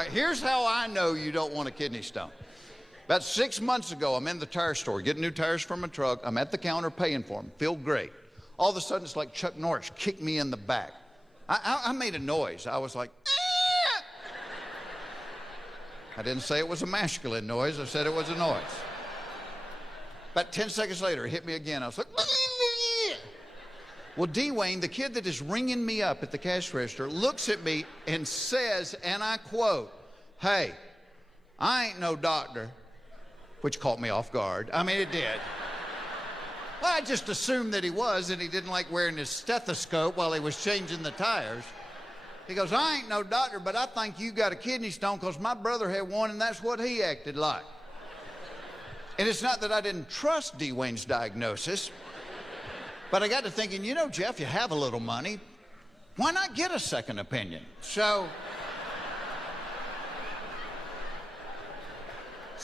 All right, here's how I know you don't want a kidney stone. About 6 months ago, I'm in the tire store getting new tires for my truck. I'm at the counter paying for them. Feel great. All of a sudden, it's like Chuck Norris kicked me in the back. I made a noise. I was like, ah! I didn't say it was a masculine noise. I said it was a noise. About 10 seconds later, it hit me again. I was like, well, Dwayne, the kid that is ringing me up at the cash register, looks at me and says, and I quote, "Hey, I ain't no doctor," which caught me off guard. I mean, it did. Well, I just assumed that he was, and he didn't like wearing his stethoscope while he was changing the tires. He goes, "I ain't no doctor, but I think you got a kidney stone because my brother had one, and that's what he acted like." And it's not that I didn't trust Dwayne's diagnosis, but I got to thinking, you know, Jeff, you have a little money. Why not get a second opinion? So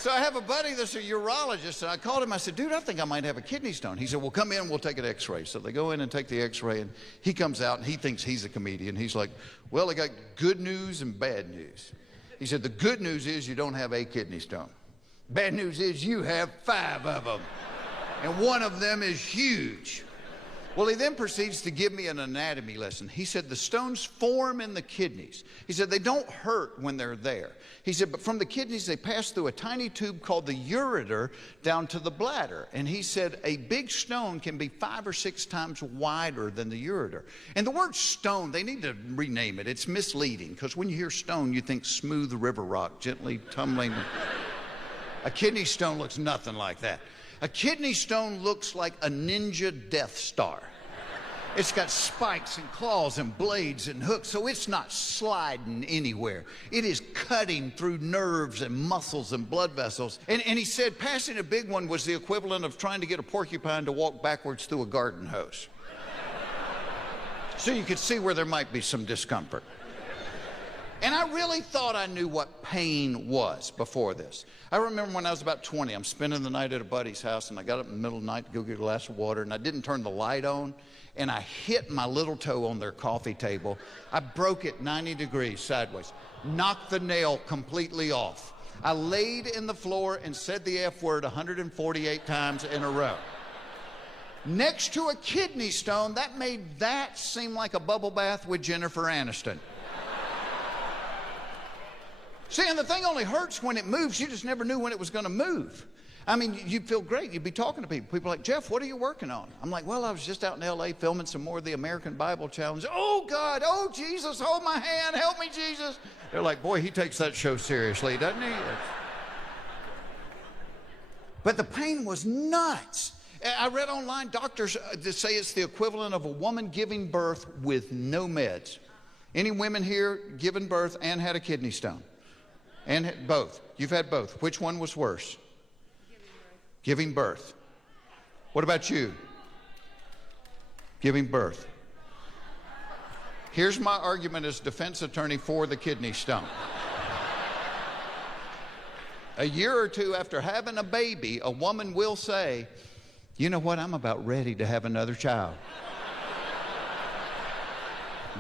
I have a buddy that's a urologist, and I called him. I said, "Dude, I think I might have a kidney stone." He said, "Well, come in and we'll take an x-ray." So they go in and take the x-ray, and he comes out, and he thinks he's a comedian. He's like, "Well, I got good news and bad news." He said, "The good news is you don't have a kidney stone. Bad news is you have 5 of them, and one of them is huge." Well, he then proceeds to give me an anatomy lesson. He said the stones form in the kidneys. He said they don't hurt when they're there. He said, but from the kidneys, they pass through a tiny tube called the ureter down to the bladder. And he said a big stone can be 5 or 6 times wider than the ureter. And the word stone, they need to rename it. It's misleading, because when you hear stone, you think smooth river rock, gently tumbling. A kidney stone looks nothing like that. A kidney stone looks like a ninja Death Star. It's got spikes and claws and blades and hooks, so it's not sliding anywhere. It is cutting through nerves and muscles and blood vessels. And he said passing a big one was the equivalent of trying to get a porcupine to walk backwards through a garden hose. So you could see where there might be some discomfort. And I really thought I knew what pain was before this. I remember when I was about 20, I'm spending the night at a buddy's house, and I got up in the middle of the night to go get a glass of water, and I didn't turn the light on, and I hit my little toe on their coffee table. I broke it 90 degrees sideways, knocked the nail completely off. I laid in the floor and said the F word 148 times in a row. Next to a kidney stone, that made that seem like a bubble bath with Jennifer Aniston. See, and the thing only hurts when it moves. You just never knew when it was going to move. I mean, you'd feel great. You'd be talking to people. People are like, "Jeff, what are you working on?" I'm like, "Well, I was just out in L.A. filming some more of the American Bible Challenge." "Oh, God, oh, Jesus, hold my hand. Help me, Jesus." They're like, "Boy, he takes that show seriously, doesn't he?" But the pain was nuts. I read online doctors say it's the equivalent of a woman giving birth with no meds. Any women here given birth and had a kidney stone? And both. You've had both. Which one was worse? Giving birth. What about you? Giving birth. Here's my argument as defense attorney for the kidney stone. A year or 2 after having a baby, a woman will say, "You know what? I'm about ready to have another child."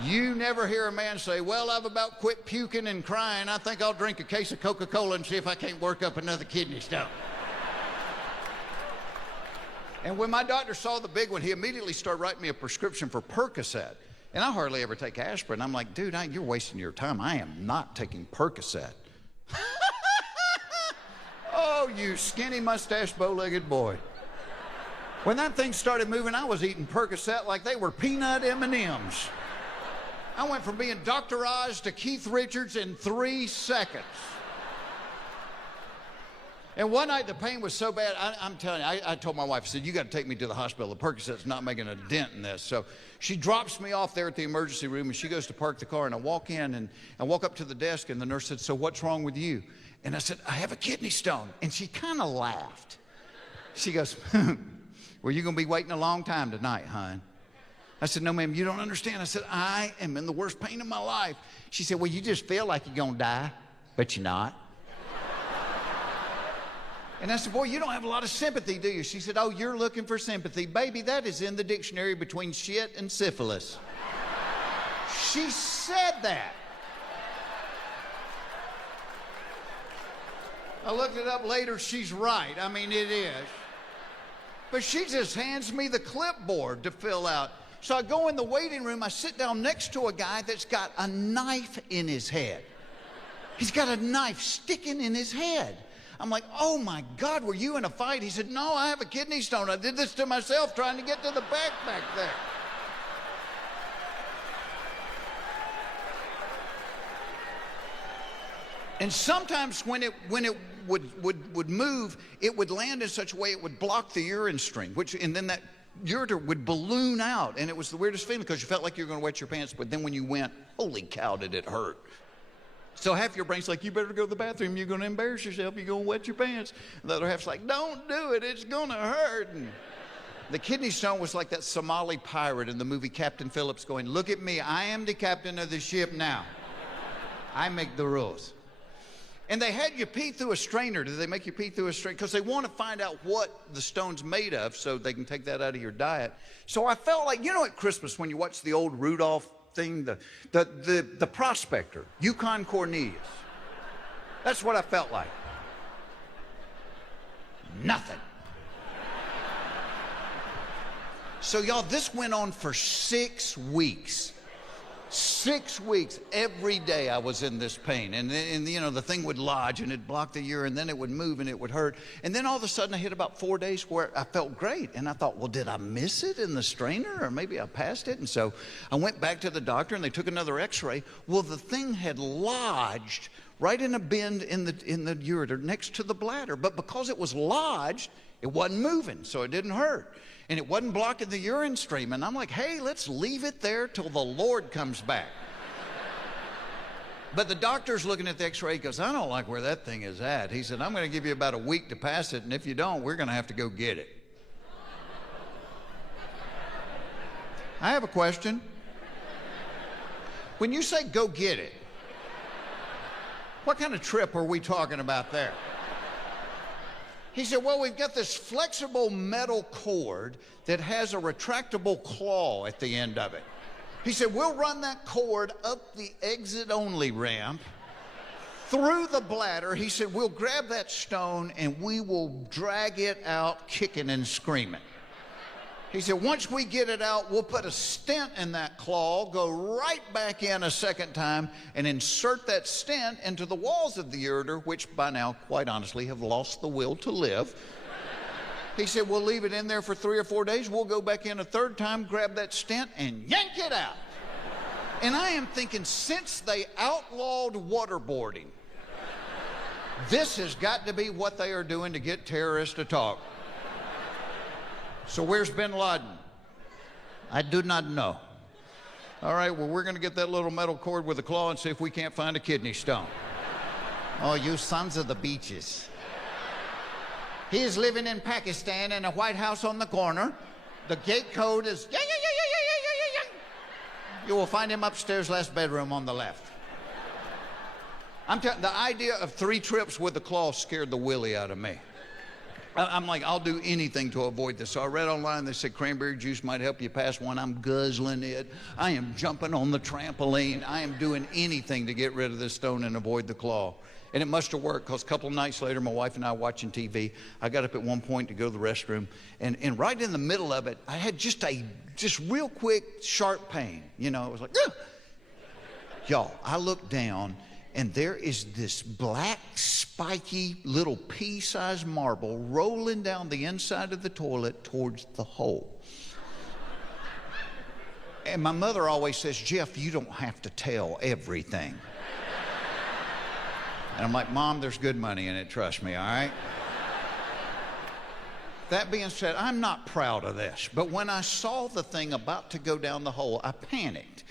You never hear a man say, "Well, I've about quit puking and crying. I think I'll drink a case of Coca-Cola and see if I can't work up another kidney stone." And when my doctor saw the big one, he immediately started writing me a prescription for Percocet. And I hardly ever take aspirin. I'm like, "Dude, you're wasting your time. I am not taking Percocet." Oh, you skinny mustache, bow-legged boy. When that thing started moving, I was eating Percocet like they were peanut M&Ms. I went from being Dr. Oz to Keith Richards in 3 seconds. And one night the pain was so bad, I'm telling you, I told my wife, I said, "You got to take me to the hospital. The Percocet's not making a dent in this." So she drops me off there at the emergency room, and she goes to park the car, and I walk in, and I walk up to the desk, and the nurse said, "So what's wrong with you?" And I said, "I have a kidney stone." And she kind of laughed. She goes, "Well, you're going to be waiting a long time tonight, hon." I said, "No, ma'am, you don't understand." I said, "I am in the worst pain of my life." She said, "Well, you just feel like you're going to die, but you're not." And I said, "Boy, you don't have a lot of sympathy, do you?" She said, "Oh, you're looking for sympathy. Baby, that is in the dictionary between shit and syphilis." She said that. I looked it up later. She's right. I mean, it is. But she just hands me the clipboard to fill out. So I go in the waiting room. I sit down next to a guy that's got a knife in his head. He's got a knife sticking in his head. I'm like, oh my God, were you in a fight? He said, no, I have a kidney stone. I did this to myself trying to get to the back there. And sometimes when it would move, it would land in such a way it would block the urine stream, and then that ureter would balloon out, and it was the weirdest feeling because you felt like you were going to wet your pants, but then when you went, holy cow, did it hurt. So half your brain's like, you better go to the bathroom, you're going to embarrass yourself, you're going to wet your pants. And the other half's like, don't do it, it's going to hurt. And the kidney stone was like that Somali pirate in the movie Captain Phillips going, look at me, I am the captain of the ship now. I make the rules. And they had you pee through a strainer. Did they make you pee through a strainer? Because they want to find out what the stone's made of so they can take that out of your diet. So I felt like, you know at Christmas when you watch the old Rudolph thing, the prospector, Yukon Cornelius. That's what I felt like. Nothing. So y'all, this went on for 6 weeks. 6 weeks, every day I was in this pain. And you know, the thing would lodge and it'd block the urine, then it would move and it would hurt. And then all of a sudden I hit about 4 days where I felt great. And I thought, well, did I miss it in the strainer? Or maybe I passed it. And so I went back to the doctor and they took another x-ray. Well, the thing had lodged right in a bend in the ureter next to the bladder. But because it was lodged, it wasn't moving, so it didn't hurt. And it wasn't blocking the urine stream. And I'm like, hey, let's leave it there till the Lord comes back. But the doctor's looking at the x-ray. He goes, I don't like where that thing is at. He said, I'm going to give you about a week to pass it, and if you don't, we're going to have to go get it. I have a question. When you say go get it, what kind of trip are we talking about there? He said, well, we've got this flexible metal cord that has a retractable claw at the end of it. He said, we'll run that cord up the exit-only ramp, through the bladder. He said, we'll grab that stone and we will drag it out kicking and screaming. He said, once we get it out, we'll put a stent in that claw, go right back in a second time, and insert that stent into the walls of the ureter, which by now, quite honestly, have lost the will to live. He said, we'll leave it in there for 3 or 4 days. We'll go back in a third time, grab that stent, and yank it out. And I am thinking, since they outlawed waterboarding, this has got to be what they are doing to get terrorists to talk. So where's bin Laden? I do not know. All right, well, we're going to get that little metal cord with a claw and see if we can't find a kidney stone. Oh, you sons of the beaches. He is living in Pakistan in a White House on the corner. The gate code is... You will find him upstairs, last bedroom on the left. The idea of 3 trips with the claw scared the willy out of me. I'm like, I'll do anything to avoid this. So I read online, they said cranberry juice might help you pass one. I'm guzzling it. I am jumping on the trampoline. I am doing anything to get rid of this stone and avoid the claw. And it must have worked, because a couple of nights later, my wife and I were watching TV. I got up at one point to go to the restroom, and right in the middle of it, I had just real quick, sharp pain. You know, it was like, ugh! Y'all, I looked down, and there is this black, spiky, little pea-sized marble rolling down the inside of the toilet towards the hole. And my mother always says, Jeff, you don't have to tell everything. And I'm like, Mom, there's good money in it, trust me, all right? That being said, I'm not proud of this, but when I saw the thing about to go down the hole, I panicked.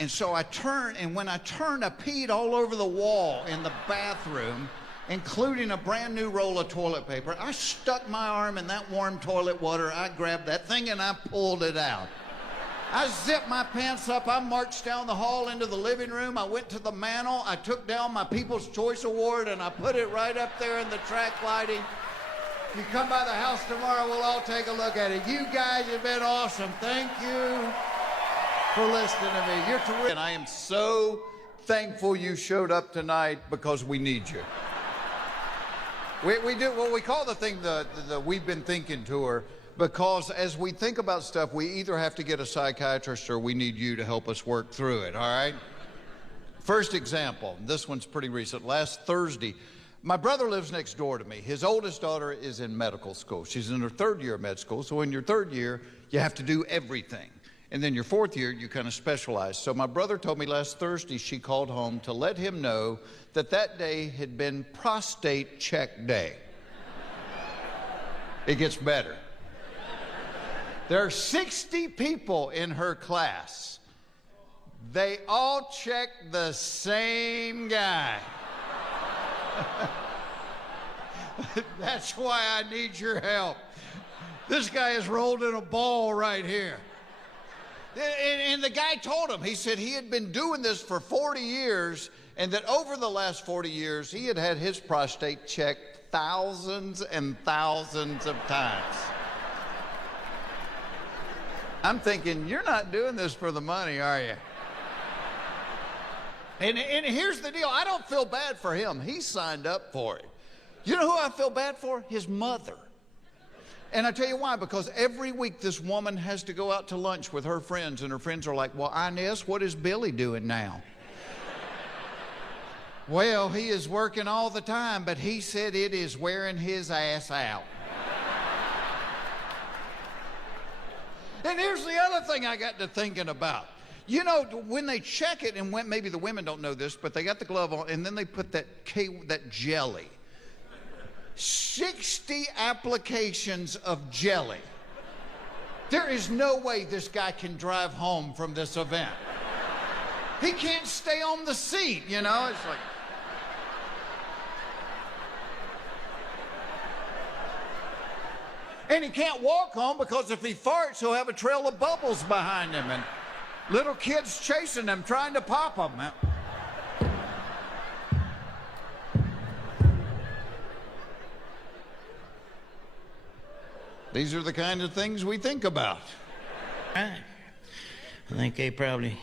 And so I turned, and when I turned, I peed all over the wall in the bathroom, including a brand new roll of toilet paper. I stuck my arm in that warm toilet water, I grabbed that thing, and I pulled it out. I zipped my pants up, I marched down the hall into the living room, I went to the mantle, I took down my People's Choice Award, and I put it right up there in the track lighting. If you come by the house tomorrow, we'll all take a look at it. You guys have been awesome. Thank you for listening to me. You're terrific. And I am so thankful you showed up tonight, because we need you. We do, well, we call the thing the We've Been Thinking Tour, because as we think about stuff, we either have to get a psychiatrist or we need you to help us work through it, all right? First example, this one's pretty recent. Last Thursday, my brother lives next door to me. His oldest daughter is in medical school. She's in her third year of med school, so in your third year, you have to do everything. And then your fourth year, you kind of specialize. So my brother told me last Thursday she called home to let him know that that day had been prostate check day. It gets better. There are 60 people in her class. They all check the same guy. That's why I need your help. This guy is rolled in a ball right here. And the guy told him, he said he had been doing this for 40 years, and that over the last 40 years, he had had his prostate checked thousands and thousands of times. I'm thinking, you're not doing this for the money, are you? And here's the deal, I don't feel bad for him. He signed up for it. You know who I feel bad for? His mother. And I tell you why, because every week this woman has to go out to lunch with her friends, and her friends are like, well, Inez, what is Billy doing now? Well, he is working all the time, but he said it is wearing his ass out. And here's the other thing I got to thinking about. You know, when they check it, and when, maybe the women don't know this, but they got the glove on, and then they put that jelly. 60 applications of jelly. There is no way this guy can drive home from this event. He can't stay on the seat, you know? It's like... And he can't walk home because if he farts, he'll have a trail of bubbles behind him and little kids chasing him, trying to pop him. These are the kind of things we think about. Right. I think they probably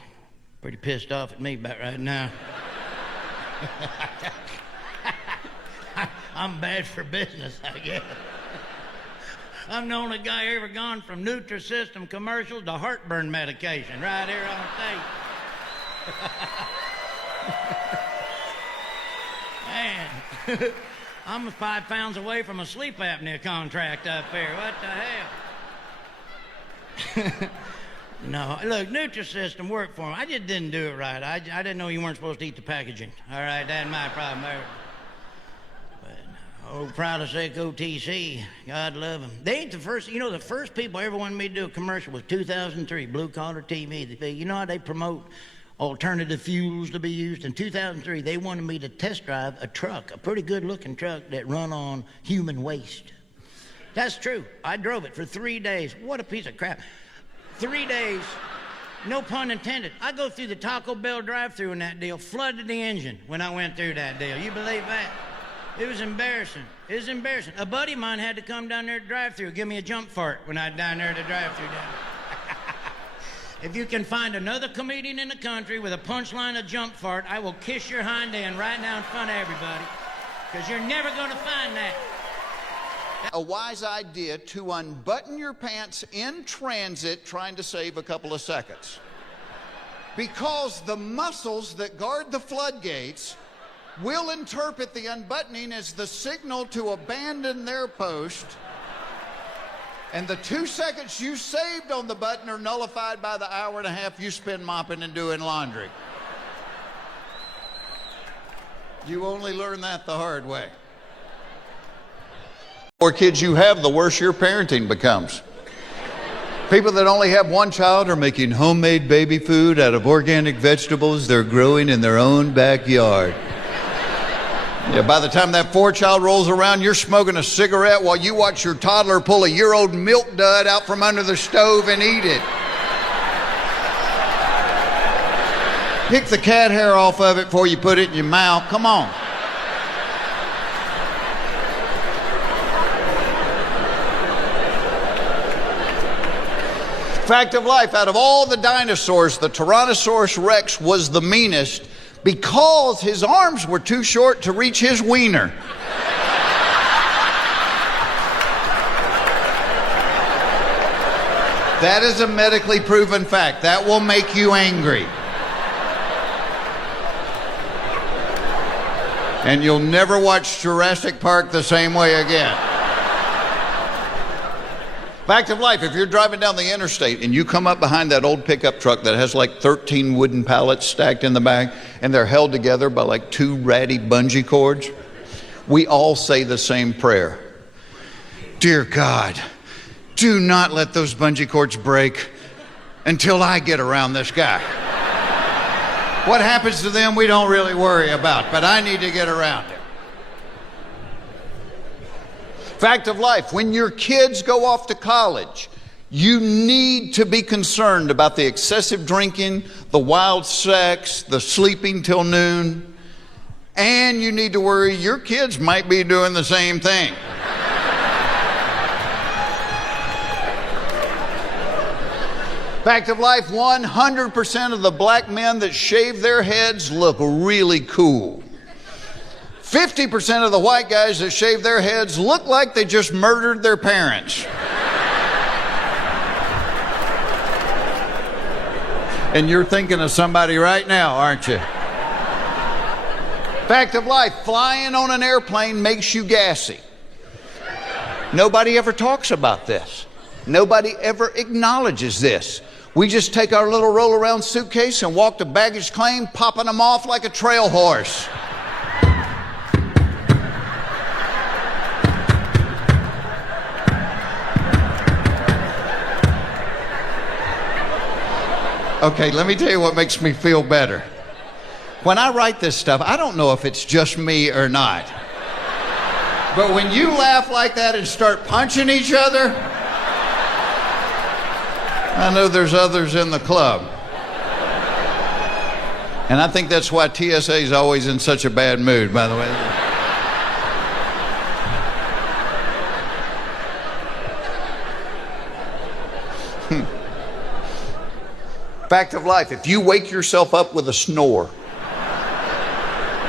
pretty pissed off at me about right now. I'm bad for business, I guess. I'm the only guy ever gone from Nutrisystem commercials to heartburn medication right here on stage. Man, I'm 5 pounds away from a sleep apnea contract up here. What the hell? No, look, Nutrisystem worked for me. I just didn't do it right. I didn't know you weren't supposed to eat the packaging. All right, that's my problem there. Oh, proud to say OTC. God love them. They ain't the first, you know, the first people ever wanted me to do a commercial was 2003, Blue Collar TV. You know how they promote alternative fuels to be used? In 2003, they wanted me to test drive a truck, a pretty good-looking truck that run on human waste. That's true. I drove it for 3 days. What a piece of crap. 3 days, no pun intended. I go through the Taco Bell drive-thru in that deal, flooded the engine when I went through that deal. You believe that? It was embarrassing. It was embarrassing. A buddy of mine had to come down there to drive-thru, give me a jump fart when I was down there to drive-thru. If you can find another comedian in the country with a punchline of jump fart, I will kiss your hind end right now in front of everybody, because you're never going to find that. A wise idea to unbutton your pants in transit trying to save a couple of seconds. Because the muscles that guard the floodgates will interpret the unbuttoning as the signal to abandon their post, and the 2 seconds you saved on the button are nullified by the hour and a half you spend mopping and doing laundry. You only learn that the hard way. The more kids you have, the worse your parenting becomes. People that only have one child are making homemade baby food out of organic vegetables they're growing in their own backyard. Yeah, by the time that 4th child rolls around, you're smoking a cigarette while you watch your toddler pull a year-old milk dud out from under the stove and eat it. Pick the cat hair off of it before you put it in your mouth. Come on. Fact of life, out of all the dinosaurs, the Tyrannosaurus Rex was the meanest, because his arms were too short to reach his wiener. That is a medically proven fact. That will make you angry. And you'll never watch Jurassic Park the same way again. Fact of life, if you're driving down the interstate and you come up behind that old pickup truck that has like 13 wooden pallets stacked in the back and they're held together by like 2 ratty bungee cords, we all say the same prayer. Dear God, do not let those bungee cords break until I get around this guy. What happens to them, we don't really worry about, but I need to get around it. Fact of life, when your kids go off to college, you need to be concerned about the excessive drinking, the wild sex, the sleeping till noon, and you need to worry your kids might be doing the same thing. Fact of life, 100% of the black men that shave their heads look really cool. 50% of the white guys that shave their heads look like they just murdered their parents. And you're thinking of somebody right now, aren't you? Fact of life, flying on an airplane makes you gassy. Nobody ever talks about this. Nobody ever acknowledges this. We just take our little roll-around suitcase and walk to baggage claim, popping them off like a trail horse. Okay, let me tell you what makes me feel better. When I write this stuff, I don't know if it's just me or not. But when you laugh like that and start punching each other, I know there's others in the club. And I think that's why TSA is always in such a bad mood, by the way. Fact of life, if you wake yourself up with a snore,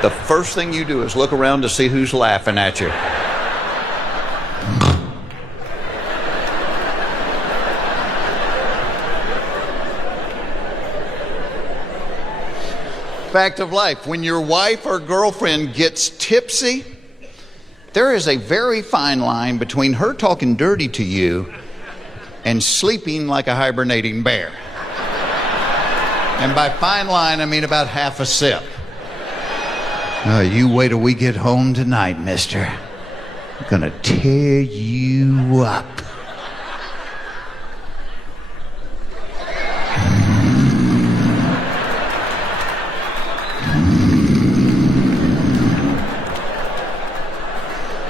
the first thing you do is look around to see who's laughing at you. Fact of life, when your wife or girlfriend gets tipsy, there is a very fine line between her talking dirty to you and sleeping like a hibernating bear. And by fine line, I mean about half a sip. You wait till we get home tonight, mister. I'm gonna tear you up.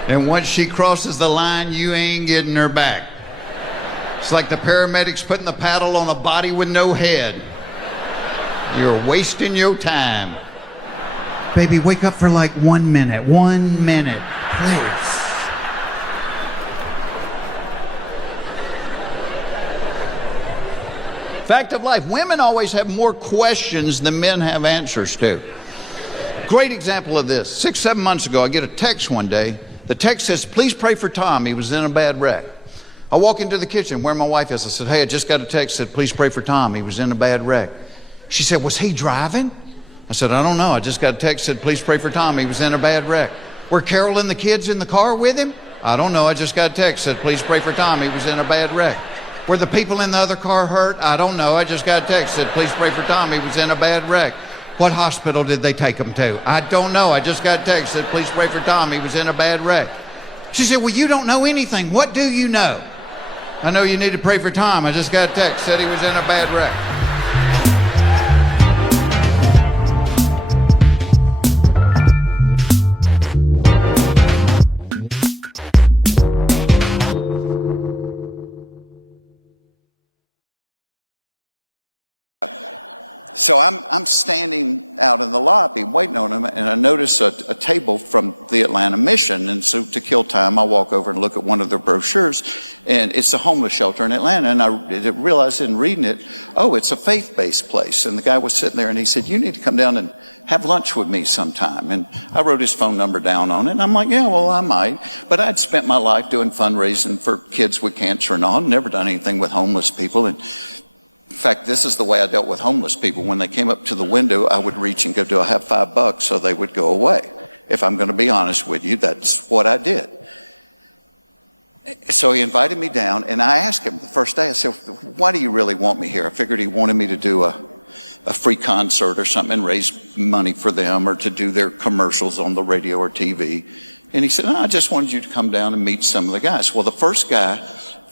And once she crosses the line, you ain't getting her back. It's like the paramedics putting the paddle on a body with no head. You're wasting your time. Baby, wake up for like 1 minute. 1 minute, please. Fact of life, women always have more questions than men have answers to. Great example of this. 6, 7 months ago, I get a text one day. The text says, please pray for Tom. He was in a bad wreck. I walk into the kitchen where my wife is. I said, hey, I just got a text that said, please pray for Tom. He was in a bad wreck. She said, was he driving? I said, I don't know. I just got a text that said, please pray for Tom. He was in a bad wreck. Were Carol and the kids in the car with him? I don't know. I just got a text that said, please pray for Tom. He was in a bad wreck. Were the people in the other car hurt? I don't know. I just got a text that said, please pray for Tom. He was in a bad wreck. What hospital did they take him to? I don't know. I just got a text that said, please pray for Tom. He was in a bad wreck. She said, well, you don't know anything. What do you know? I know you need to pray for Tom. I just got a text, said he was in a bad wreck. So I'm standing out in the lobby waiting on him, and I notice a table from the Atlanta Mission. And so to kill time, I walk over and look at one of their brochures, and it's a homeless shelter in Atlanta. And I realized in reading it, oh, it's a faith-based place. And the guy was sitting there, and he said, you need to come down and have lunch with me sometime. And I wrote his phone number down on it, and I'm like, yeah, well, I might. But I'd spent my life doing fundraising for kids with cancer and all, never done anything with homeless people. And in fact, this is the way I dealt with homeless people. When they came up to the window, I would reach and go, do I have $5? So they would go away. If I'm going to be honest with you, that's what I did. So he invited me down, and I asked him the first day, I said, why do you really want me here? I figured he wanted me to do a free concert or something and raise money for them, or to do their commercials on the radio or TV. And he said, no, I just wanted you to come down and meet some of the guys. Well, the first guy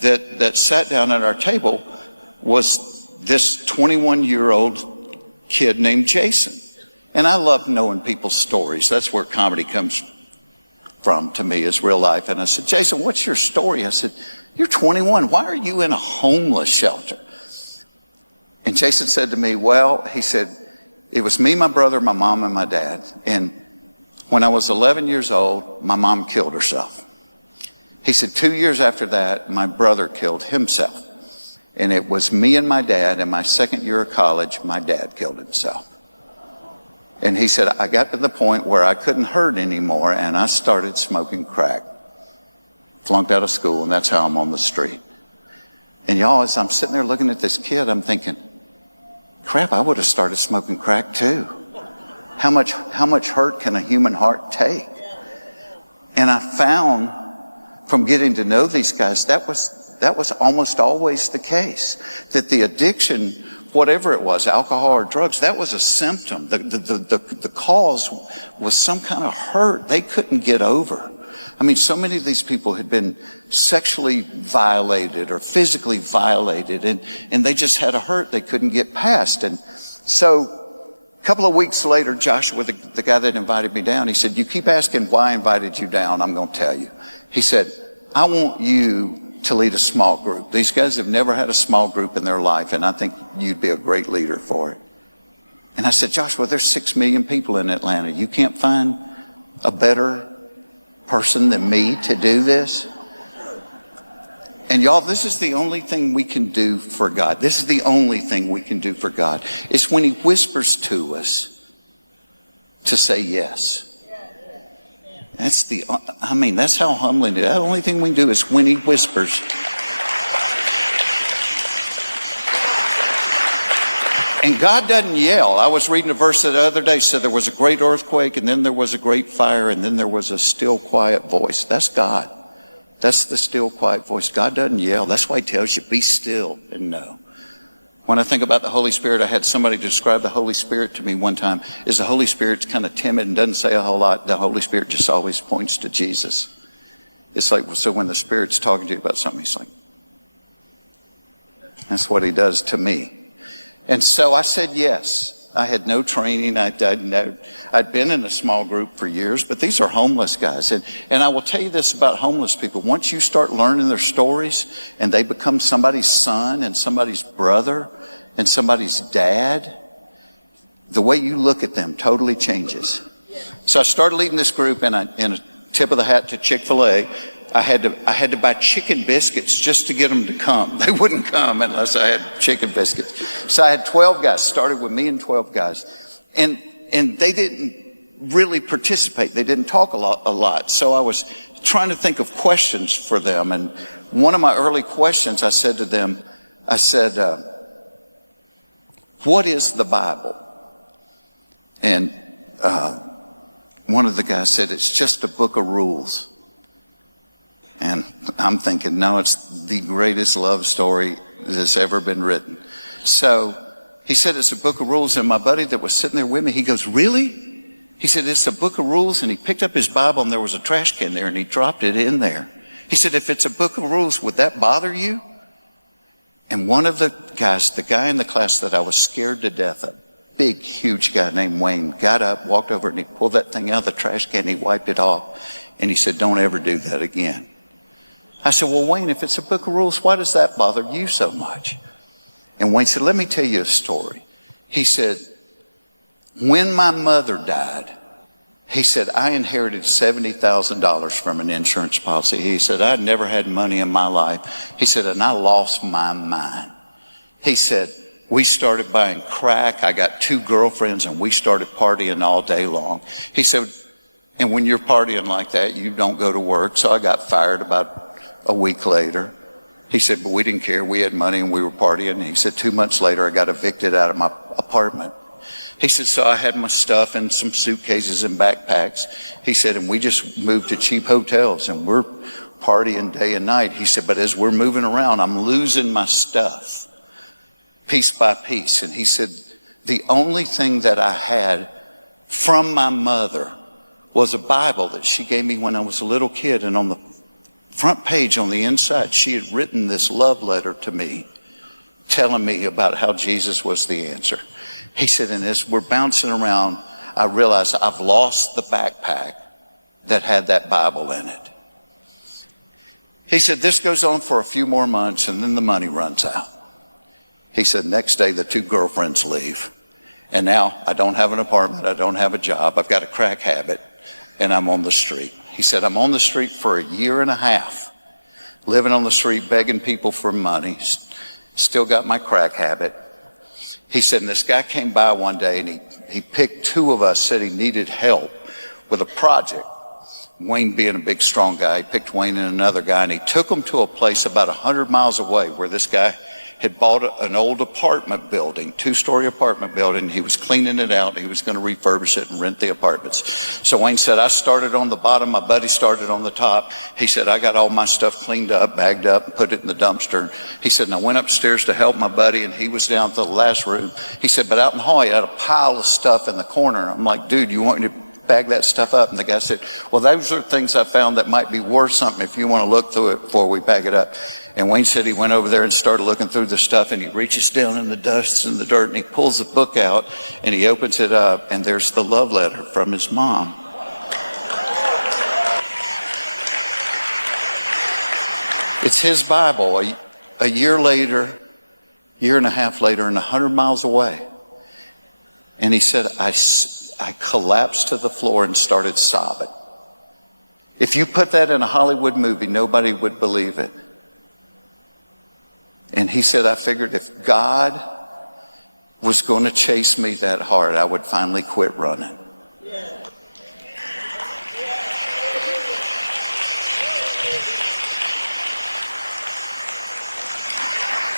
that sat down at our table was this 21-year-old kid named Jason. And I love knowing people's stories. That's where comedy comes from to me, is real life. And I said, Jason, what's your story? I said, you're 21. Why are you in a homeless shelter? And Jason said to me, well, he said, it was me, my brother, my mom, and my dad. And when I was 11 years old, my mom killed herself. He said, 2 years after that, my brother killed himself. And it was me and my dad. In my second year of college, my dad killed himself. And he said, I got to the point where I couldn't hurt anymore, and I started smoking crack. Flunked out of school, and that's how I'm on the street. And y'all, as I'm sitting there looking at this kid, I'm thinking, crap, I would have started smoking crack too. How much hurt can a human heart take? And I found from getting to know these guys, that was almost always the case. That the addiction, whatever it was, alcohol or drugs, that was a symptom. The cause was some kind of hurt they couldn't get over. I mean, so many of these people had been sexually violated or physically violated, and they just had a hurt they couldn't get past. And so a couple of weeks later, Joshua, the guy that invited me down, he said, you keep asking why I invited you down, I'm going to tell you. He said, I want you to lead a small group. These guys have never had a small group in their life, and I think you'd be a great leader for it. And I said, Joshua, there's 6 million people in Atlanta. You can't find a better person than me to do this? And y'all, this is the only thing we can do for God. This is the only thing we can do for God. It's when he whispers to us to say yes. That's how humbling it is. The only thing we can do is when he whispers. And God doesn't yell. I was reading a verse the other day, said there was a great earthquake, and then there was a great fire, and then there was a still, quiet voice. That's God. That's the still, quiet voice. God doesn't yell. That's why he tells you, be still and know. When I think about the Holy Spirit, I had somebody describe the Holy Spirit to me one time. Is the Holy Spirit's kind of timid and doesn't say a whole lot. The Holy Spirit just always points to Jesus. It's like, so when the Spirit's talking to you about something, he's like, that's what he does to me. And so I said yes. I had no training. I'd been in a small group for years, but these are homeless guys. And I will tell you this about homeless people. Once you start learning their stories and they become somebody's son and somebody's brother and somebody's dad, the way you look at them totally changes. So I started leading this group, and in a tip of the hat to Chick-fil-A, I had to buy chicken biscuits just to get them to come. They wouldn't come unless I had chicken biscuits. So I had 12 guys, started with me and 12 guys. And they didn't really participate. They didn't talk a lot. So I was trying to think of questions for them. And one of my early questions, I said to them, I said, what is the Bible? And one of the guys said, it's just a book of rules. And I'm thinking, no, it's the greatest love story that's ever been written. So he said, it's a book of rules. And my buddy that was sitting there with me, he goes, really? He said, it's a book of rules. And he picked up his Bible, and there was a trash can there, and he dropped it in there. He said, if it's a book of rules, would that bother you? And one of the guys, the guy in the class that I was scared to death of, big, huge guy named Wayne, got up, walked over, and he pulled that thing out of the trash can, and he wiped it off. And he said, don't ever do that again. I said, well, Wayne, if it's a book of rules, why does that bother you so much? And Wayne said, let me tell you a story. He said, when my mother died, he said, I inherited $70,000 from an insurance policy. He said, I'd never had money in my life. He said, and I lost my mind. He said, we started buying crack. I got 2 girlfriends and we started partying all day long. He said, and when you're partying like that, you don't go to work. So I got fired about a week later. He said, but we didn't care. We had money and we were partying. He said, 2 months later, I got evicted out of my apartment. He said, so I had my stuff in some suitcases and backpacks. He said, and we just moved to cheap hotels and we're partying day and night. He said, but as we're moving around, I'm losing my stuff piece by piece. And he said, the only thing that I had from my mother was a Bible that she gave me when I was a little kid. And on the front page on the inside, she had written this love letter to me, telling me about how Jesus was the answer. He said, and as we're bouncing around, I realized I've lost the backpack that had that Bible in it. He said, this goes on for a few more months and then the money runs out. He said, next day the 2 girlfriends leave. And now I don't have an apartment. I don't have a job. I've got a crack habit and I'm on the street. He said, I'm on the street for a year and a half, living on the street, begging people for money. Still got my crack habit. He said, and this guy came by one day and he picked 2 of us, said he needed help with a project. Wayne being a big, strong guy, he picked Wayne and another guy and he took them to a place about 100 miles away where this guy had bought an old apartment building, 2-story apartment building. He was cleaning it out. He was going to refurbish it and rent the apartments. So Wayne said, I started on the bottom. My buddy started on the top. He said, I got all my stuff cleaned up, bagged up, and put it in the dumpster. He said, and I went upstairs to help my buddy, and he was down to the last room. He said, but out in the hall, he had a pile of stuff in the corner. I'm like, dude, you want me to bag that stuff up? And the guy said, well, those are things I found that might be worth something if you want to look through it before we bag it up. And Wayne said he went over there and started looking through the stuff, and he reaches down in the dust and the dirt and he pulls the book out and he opens it up, and there's the love letter from his mom. It's his Bible. A year later, year and a half later, and 100 miles away. And he said, I collapsed to the floor and started sobbing. If you put that in a Hollywood movie, nobody would believe it. And he said, I figured if God was going to chase me that hard, I would finally quit running.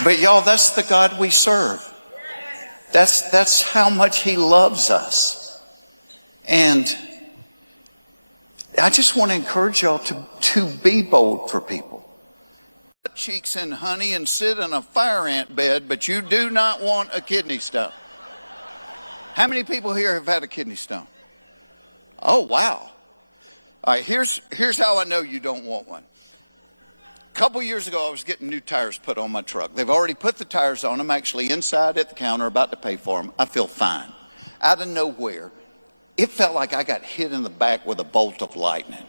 But y'all, that's the God we serve. That's how much he loves us. And I just want to encourage y'all to be bold for people. Cheeks in honey and sit in a fire ant bed, but you do not want a kidney stone. How many people here have had a kidney stone? Oh, wow. All right, here's how I know you don't want one. A couple years ago, I was getting new tires put on my truck. They've already put the tires on. I'm actually inside at the counter about to pay for them. I feel fine. Out of nowhere, it felt like I got hit in the back with a bolt of lightning.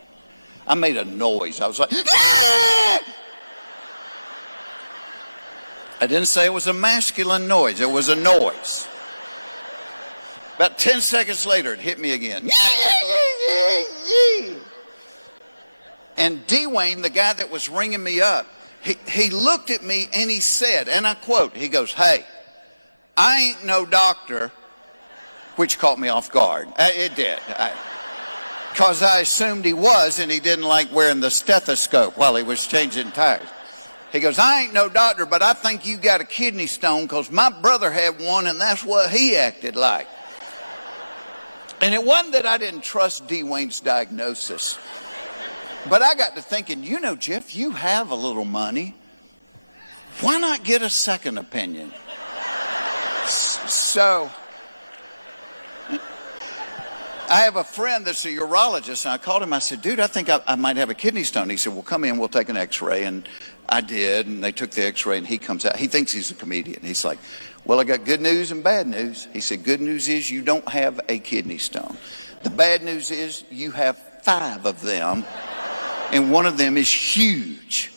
I made a noise. I was like, ah! I didn't say it was a masculine noise. It was a noise. About 10 seconds later, it hit me again. And Dwayne, the guy that was ringing me up, he looked at me and he said, and I quote, he goes, hey, I ain't no doctor, which caught me off guard. It did. Because I assumed he was, and he didn't like wearing the stethoscope while he was changing tires. He goes, I ain't no doctor, but I think you got a kidney stone because my brother had one and that's what he acted like. And it wasn't that I didn't trust Dwayne's diagnosis. But I got to thinking, you know, Jeff, you have a little money. Why not get a second opinion? So I have a friend that's a urologist, and I called him. I said, dude, I think I might have a kidney stone. He said, well, come in, we'll take an x-ray. And I did, and they took the x-ray, and he comes out. He thinks he's a comedian. He's like, well, I got good news and bad news. He said, good news is you don't have a kidney stone. The bad news is you have 5 of them, and one of them is huge.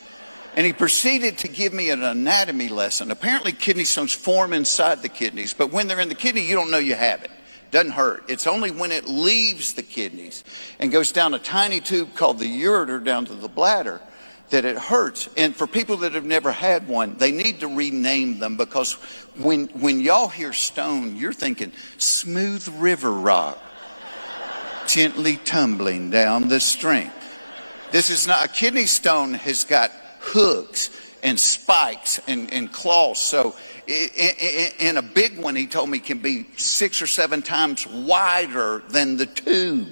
And he proceeded to give me an anatomy lesson. Apparently kidney stones form inside the kidneys, but when they're in the kidney, you don't know you have it. Doesn't hurt. It's only when it leaves the kidneys and goes down a tiny tube called the ureter down to the bladder that it hurts. And for people that have never had one, they need to rename them, because when y'all hear stone, you're thinking smooth river rock, gently tumbling down the stream. This is not, a kidney stone has got hooks and spikes and claws. So in a big one, he told me, can be 6 or 7 times wider than the tube.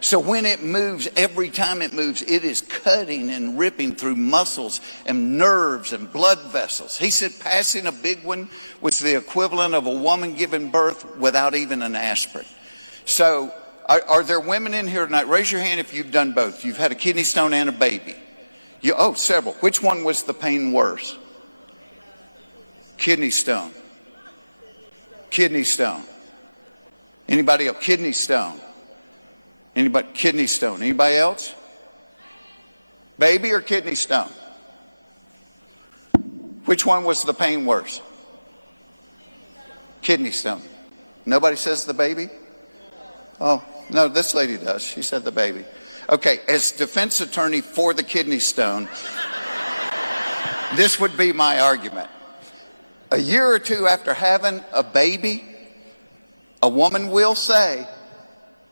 So when it moves, every time it moves, it is cutting and ripping through muscles and nerves and blood vessels. He said passing a big one was the equivalent of a woman giving birth without even an aspirin. So are there women in here tonight? Raise your hand if you've done both. You've had a kidney stone and a baby. Oh, several. Which one was the pain worse? Kidney stone. Kidney stone. Anybody else? Kidney stone. Anybody? Kidney stone. Anybody else? Baby or kidney stone? Which one was the pain worse? Kidney stone. Nobody says the baby? Oh, no, this lady does. She said the baby. Okay, as defense attorney for the kidney stone, this would be my argument. A year or two after having a baby, a woman will say,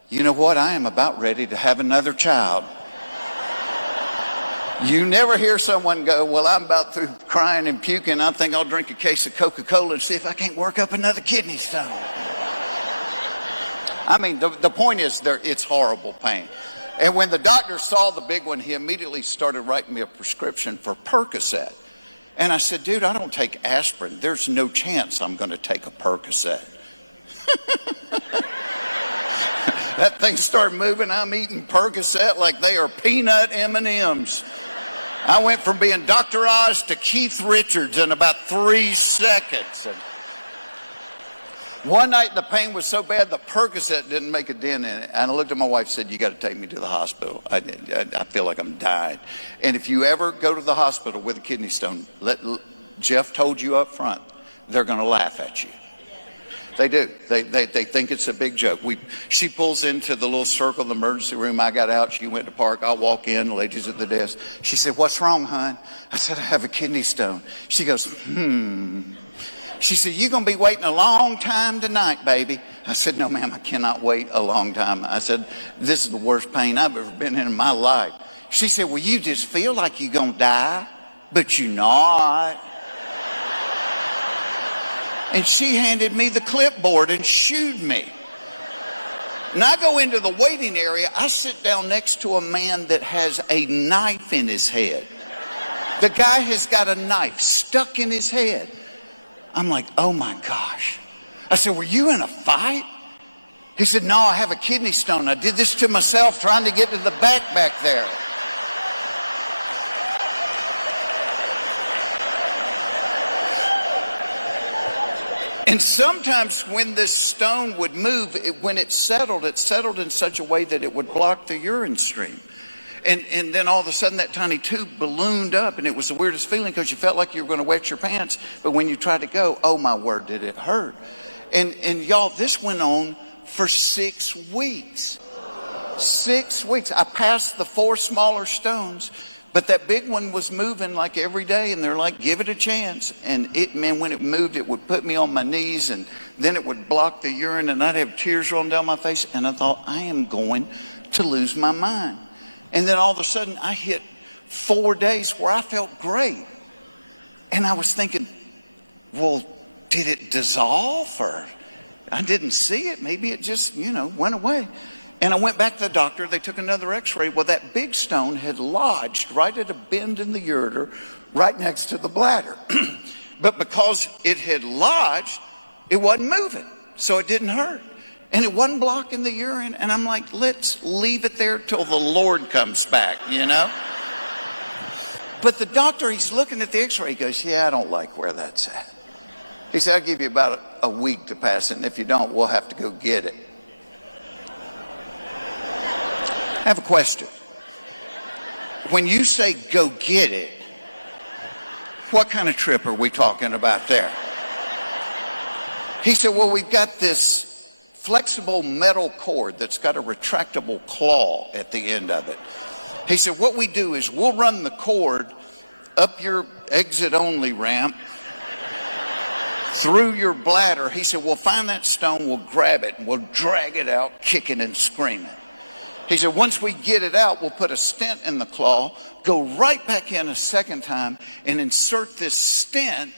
you know what, I am about ready to have another child. You never hear someone go, well, I'm about through crying and puking. I think I'll drink a case of Coca-Cola and see if I can't work up another kidney stone. I mean, the point is, it's horrible pain. And when the doctor saw the big one, he immediately started writing me a prescription for Percocet. And I said, dude, I don't take aspirin. There's no chance I'm going to take a Percocet. That thing started moving. I'm eating Percocet like they are peanut M&Ms. I went from being Dr. Oz to Keith Richards in about 3 seconds. And one night the pain was so bad the Percocet didn't make a dent in it. And I looked at my wife and said, you got to take me to the hospital. I feel like I'm dying. And if you ever go to the hospital with a kidney stone, Jeff told you up front, they're going to laugh at you. They do. They think it's a big joke. She pulls into the little circle of the emergency room. I got out. She went to park. I walk in. The lady's at the desk. She said, what's wrong, hon? I said, I have a kidney stone. She goes, She said, you're going to be waiting a long time tonight, baby. I said, no, ma'am, I cannot wait a long time. I said, this is the worst pain I've ever been in my life. She said, well, you just feel like you're going to die, but you're not. And she handed me the clipboard and shooed me. And I go into the waiting area. I sit down next to a man that has a knife in his head. The guy has got a knife stuck in his head. I'm like, oh my gosh. I said, were you in a fight? He said, no, I have a kidney stone. I did this to myself trying to get to the back there. And sometimes when this stone would move, when it settled in such a way that it would block the urine stream. And then all of a sudden that tiny tube ballooned up, and it was the weirdest feeling because you felt like you were going to wet your pants. But when you tried to go, oh my word, did it hurt. And y'all, this went on for 6 weeks. 6 weeks. I passed the 4 smaller stones, but that big one was moving like every day, and they're like, give it a chance. And man, when it moved, it would put me on my knees, and then it would block the urine, and I'd have tears rolling down my face. And I thought, I am going to lose my mind. And then all of a sudden I hit 4 days where I felt great. And I was thinking, well, did it dissolve? Or I didn't see it. Maybe it just, went away. And I went back to the doctor. They took another x-ray. Well, that big stone had lodged right at a bend in the ureter, right next to the bladder. But because it had lodged, it wasn't moving. So it didn't hurt. And it wasn't blocking the urine. And I'm like, let's leave it there till the Lord comes back, But the doctor, he's looking at the x-ray. He goes, yeah, I don't like where that's at. He said, I'll give you about a week to pass it. And if you don't, we'll have to go get it. I have a question. When you say go get it, What kind of trip are we talking about there? He said, well, we've got this flexible metal cord that's got a retractable claw at the end of it. He said, what we do is we'll run the cord up your exit only ramp through your bladder. He said, we'll find that stone, we'll grab it, and we'll drag it out kicking and screaming. He said, once we get it out, we'll put a stent in the claw, go right back in a second time, and insert this stent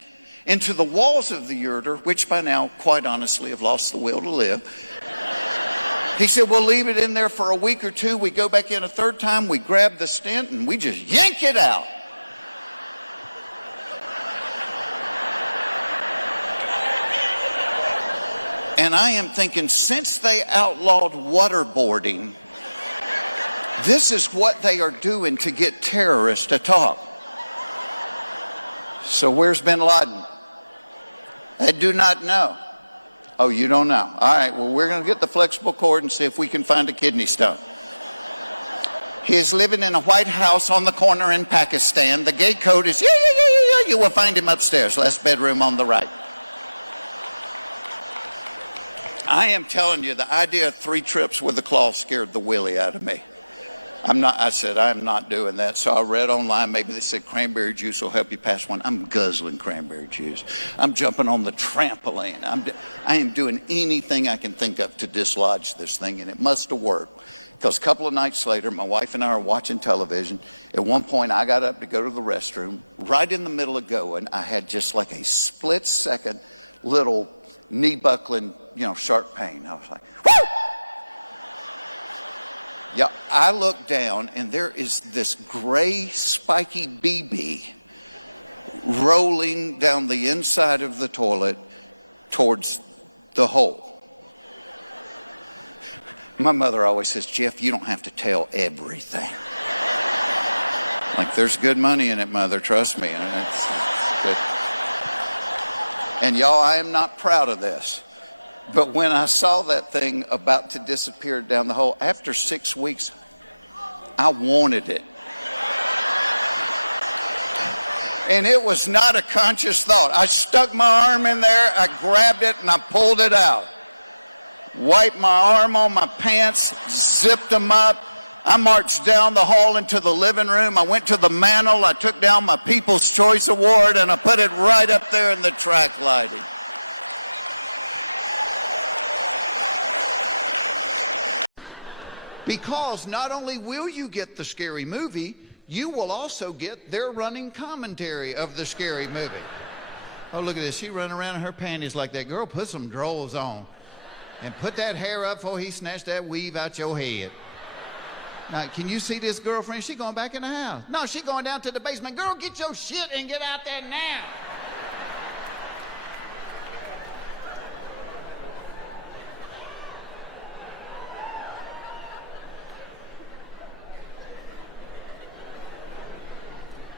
into the walls of the ureter, which by now, quite honestly, have lost the will to live. He said, we'll leave it in there for a week or two. We go back in a third time, we grab the stent, and we just yank it out. And I am thinking, since they outlawed waterboarding, this is what they are doing to get terrorists to talk. So where's bin Laden? I do not know. Oh, you don't know. All right, well, we're going to get the flexible cord and see if we can find a kidney stone. He is living in a white house on the corner in Pakistan. The gate code is, yeah. You will find him upstairs, last bedroom on the right. I am telling you, the idea of 3 trips with the claw scared the willy out of me. I said, I'm not doing that. So I read online, maybe they said cranberry juice will help you pass one. I'm guzzling cranberry juice. I'm jumping on the trampoline. I am doing anything I can think of to dislodge this thing, and it must have worked. Because a couple of nights later, my wife and I are watching television. At one point, I got up to go to the restroom. Right in the middle of going, I had just like a split-second little knee buckling, sharp pain. I was like, whoo! Yeah, I look down and there is this gray spiky BB rolling down the inside of the toilet towards the hole. My mother always says, Jeff, you don't have to tell everything. Like, there's good money in it, Mother, trust me. And it's good. And y'all, I am not proud of this. But when I saw that thing about to disappear down the hole, after 6 weeks, I wanted it. And it was not a conscious thought. I stuck my arm in there, I grabbed it, and I pulled it out. Wiped my arm on my pants, zipped them up. I marched down the hall into the living room. I went to the mantle. I took down my People's Choice Award, and I put it right up there in the track lighting. Because not only will you get the scary movie, you will also get their running commentary of the scary movie. Oh, look at this. She running around in her panties like that. Girl, put some drawers on. And put that hair up before he snatched that weave out your head. Now, can you see this girlfriend? She going back in the house. No, she going down to the basement. Girl, get your shit and get out there now.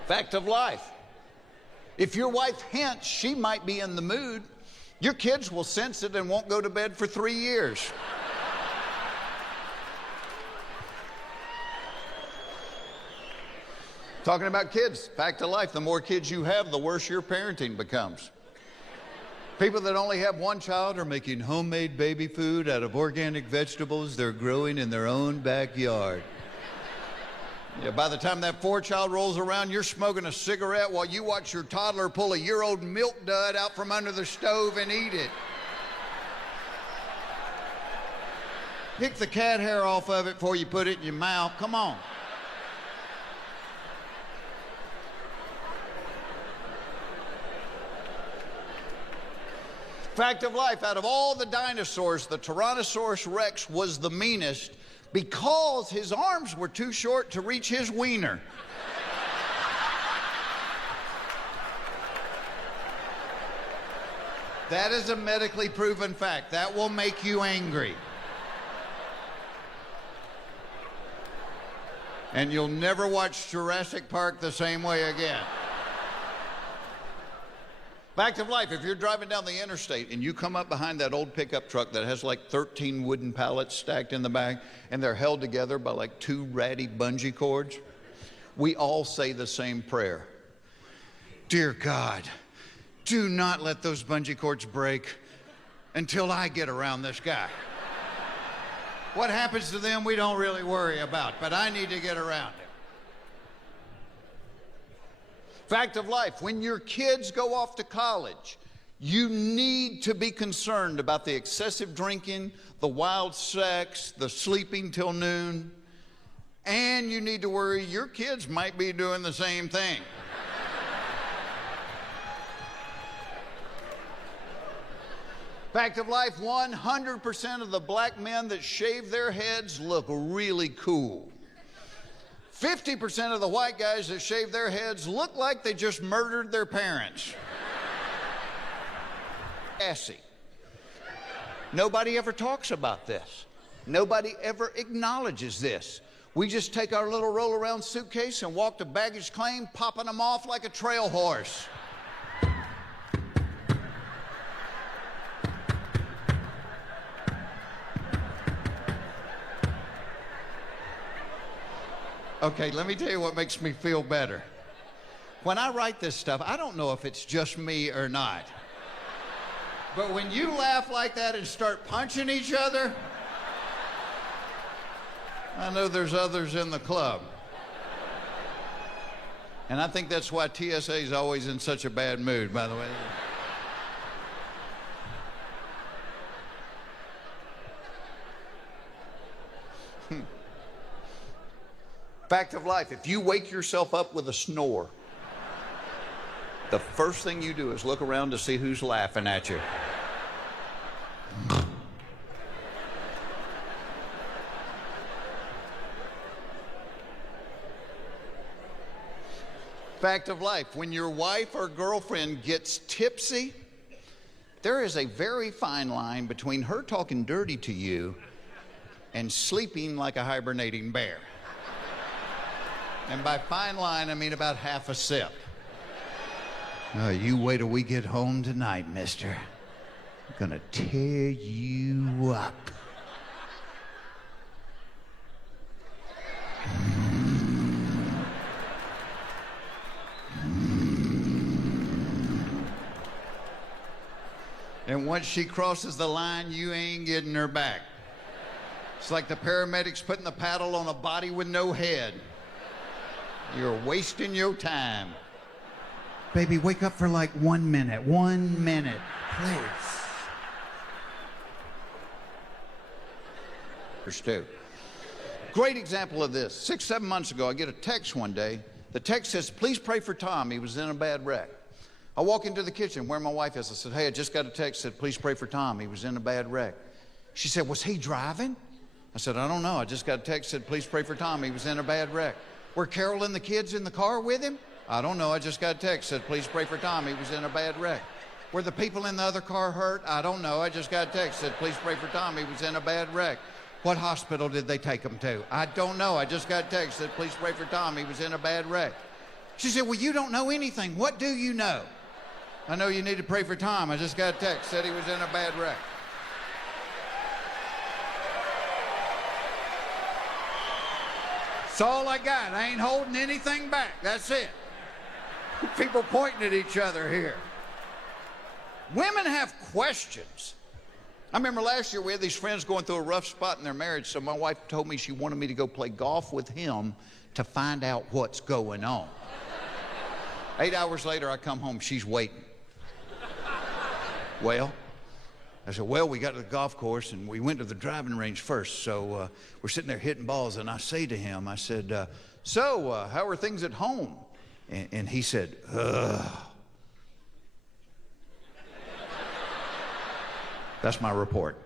Fact of life. If your wife hints she might be in the mood, your kids will sense it and won't go to bed for 3 years. Talking about kids, fact of life, the more kids you have, the worse your parenting becomes. People that only have one child are making homemade baby food out of organic vegetables they're growing in their own backyard. Yeah, by the time that 4th child rolls around, you're smoking a cigarette while you watch your toddler pull a year-old milk dud out from under the stove and eat it. Pick the cat hair off of it before you put it in your mouth. Come on. Fact of life, out of all the dinosaurs, the Tyrannosaurus Rex was the meanest because his arms were too short to reach his wiener. That is a medically proven fact. That will make you angry. And you'll never watch Jurassic Park the same way again. Fact of life, if you're driving down the interstate and you come up behind that old pickup truck that has like 13 wooden pallets stacked in the back and they're held together by like 2 ratty bungee cords, we all say the same prayer. dear God, do not let those bungee cords break until I get around this guy. What happens to them, we don't really worry about, but I need to get around him. Fact of life, when your kids go off to college, you need to be concerned about the excessive drinking, the wild sex, the sleeping till noon, and you need to worry your kids might be doing the same thing. Fact of life, 100% of the black men that shave their heads look really cool. 50% of the white guys that shave their heads look like they just murdered their parents. Assy. Nobody ever talks about this. Nobody ever acknowledges this. We just take our little roll-around suitcase and walk to baggage claim, popping them off like a trail horse. Okay, let me tell you what makes me feel better. When I write this stuff, I don't know if it's just me or not. But when you laugh like that and start punching each other, I know there's others in the club. And I think that's why TSA is always in such a bad mood, by the way. Fact of life, if you wake yourself up with a snore, the first thing you do is look around to see who's laughing at you. Fact of life, when your wife or girlfriend gets tipsy, there is a very fine line between her talking dirty to you and sleeping like a hibernating bear. And by fine line, I mean about half a sip. You wait till we get home tonight, mister. I'm gonna tear you up. And once she crosses the line, you ain't getting her back. It's like the paramedics putting the paddle on a body with no head. You're wasting your time. Baby, wake up for like 1 minute. 1 minute, please. There's two. Great example of this. 6, 7 months ago, I get a text one day. The text says, please pray for Tom. He was in a bad wreck. I walk into the kitchen where my wife is. I said, hey, I just got a text that said, please pray for Tom. He was in a bad wreck. She said, was he driving? I said, I don't know. I just got a text that said, please pray for Tom. He was in a bad wreck. Were Carol and the kids in the car with him? I don't know. I just got a text that said, please pray for Tom. He was in a bad wreck. Were the people in the other car hurt? I don't know. I just got a text that said, please pray for Tom. He was in a bad wreck. What hospital did they take him to? I don't know. I just got a text that said, please pray for Tom. He was in a bad wreck. She said, well, you don't know anything. What do you know? I know you need to pray for Tom. I just got a text that said he was in a bad wreck. That's all I got. I ain't holding anything back. That's it. People pointing at each other here. Women have questions. I remember last year we had these friends going through a rough spot in their marriage, so my wife told me she wanted me to go play golf with him to find out what's going on. 8 hours later, I come home. She's waiting. Well, I said, well, we got to the golf course and we went to the driving range first. So we're sitting there hitting balls and I say to him, I said, so how are things at home? And he said, That's my report.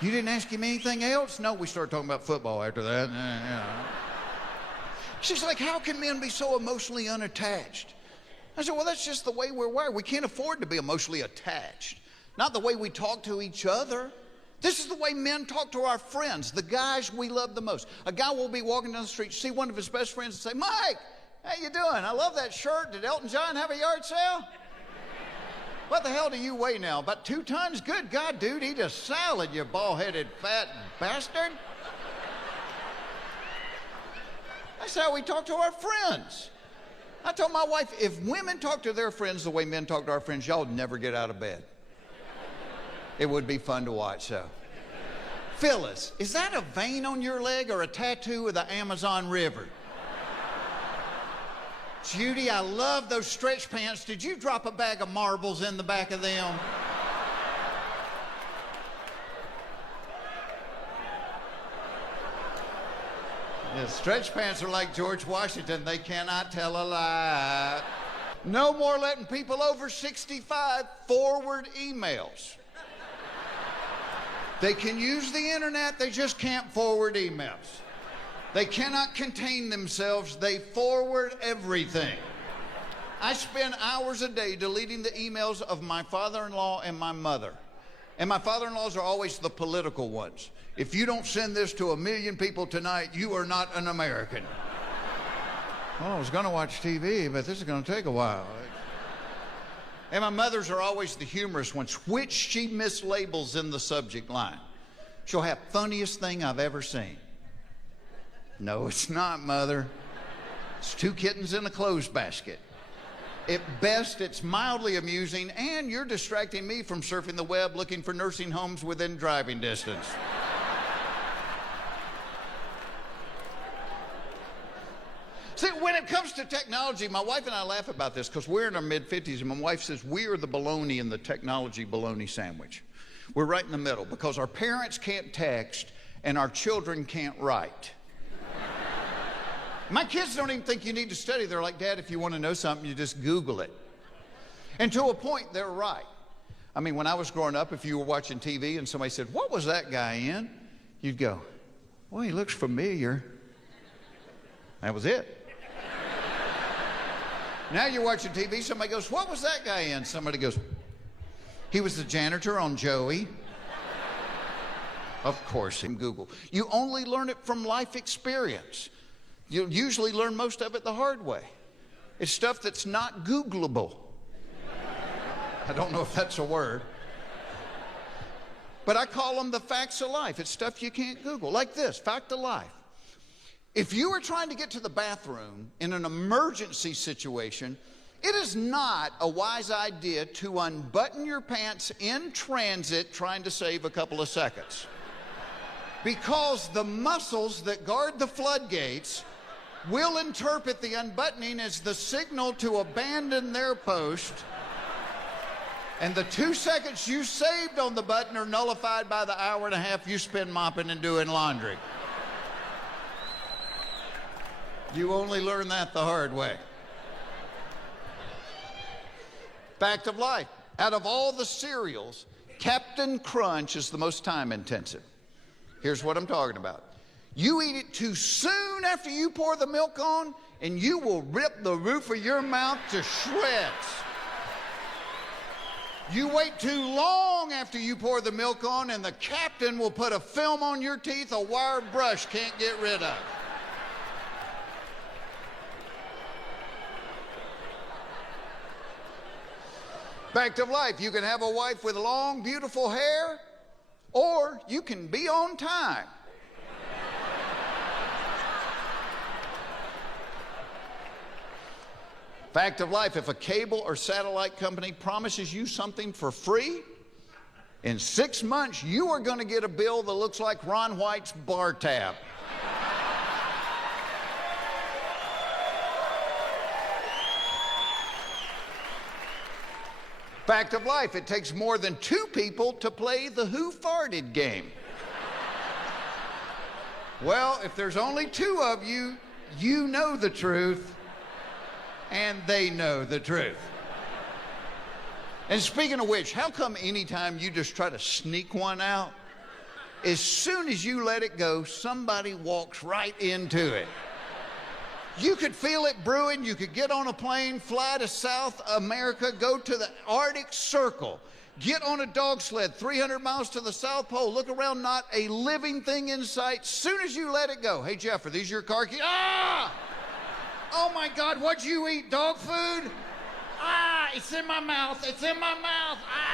You didn't ask him anything else? No, we started talking about football after that. She's like, how can men be so emotionally unattached? I said, well, that's just the way we're wired. We can't afford to be emotionally attached. Not the way we talk to each other. This is the way men talk to our friends, the guys we love the most. A guy will be walking down the street, see one of his best friends and say, Mike, how you doing? I love that shirt. Did Elton John have a yard sale? What the hell do you weigh now? About 2 tons? Good God, dude, eat a salad, you bald-headed fat bastard. That's how we talk to our friends. I told my wife, if women talk to their friends the way men talk to our friends, y'all would never get out of bed. It would be fun to watch, so. Phyllis, is that a vein on your leg or a tattoo of the Amazon River? Judy, I love those stretch pants. Did you drop a bag of marbles in the back of them? The stretch pants are like George Washington. They cannot tell a lie. No more letting people over 65 forward emails. They can use the internet, they just can't forward emails. They cannot contain themselves, they forward everything. I spend hours a day deleting the emails of my father-in-law and my mother. And my father-in-laws are always the political ones. If you don't send this to 1 million people tonight, you are not an American. Well, I was gonna watch TV, but this is gonna take a while. And my mothers are always the humorous ones, which she mislabels in the subject line. She'll have funniest thing I've ever seen. No, it's not, Mother. It's 2 kittens in a clothes basket. At best, it's mildly amusing, and you're distracting me from surfing the web looking for nursing homes within driving distance. See, when it comes to technology, my wife and I laugh about this because we're in our mid-50s, and my wife says we are the bologna in the technology bologna sandwich. We're right in the middle because our parents can't text and our children can't write. My kids don't even think you need to study. They're like, Dad, if you want to know something, you just Google it. And to a point, they're right. I mean, when I was growing up, if you were watching TV and somebody said, what was that guy in? You'd go, well, he looks familiar. That was it. Now you're watching TV, somebody goes, what was that guy in? Somebody goes, he was the janitor on Joey. Of course, in Google. You only learn it from life experience. You'll usually learn most of it the hard way. It's stuff that's not Googleable. I don't know if that's a word. But I call them the facts of life. It's stuff you can't Google. Like this, fact of life. If you are trying to get to the bathroom in an emergency situation, it is not a wise idea to unbutton your pants in transit trying to save a couple of seconds. Because the muscles that guard the floodgates will interpret the unbuttoning as the signal to abandon their post, and the 2 seconds you saved on the button are nullified by the hour and a half you spend mopping and doing laundry. You only learn that the hard way. Fact of life, out of all the cereals, Captain Crunch is the most time intensive. Here's what I'm talking about. You eat it too soon after you pour the milk on, and you will rip the roof of your mouth to shreds. You wait too long after you pour the milk on, and the captain will put a film on your teeth a wire brush can't get rid of. Fact of life, you can have a wife with long, beautiful hair, or you can be on time. Fact of life, if a cable or satellite company promises you something for free, in 6 months you are going to get a bill that looks like Ron White's bar tab. Fact of life, it takes more than 2 people to play the who farted game. Well, if there's only 2 of you, you know the truth, and they know the truth. And speaking of which, how come anytime you just try to sneak one out, as soon as you let it go, somebody walks right into it? You could feel it brewing. You could get on a plane, fly to South America, go to the Arctic Circle, get on a dog sled 300 miles to the South Pole, look around, not a living thing in sight. Soon as you let it go, hey, Jeff, are these your car keys? Ah! Oh, my God, what'd you eat, dog food? Ah, it's in my mouth, it's in my mouth. Ah!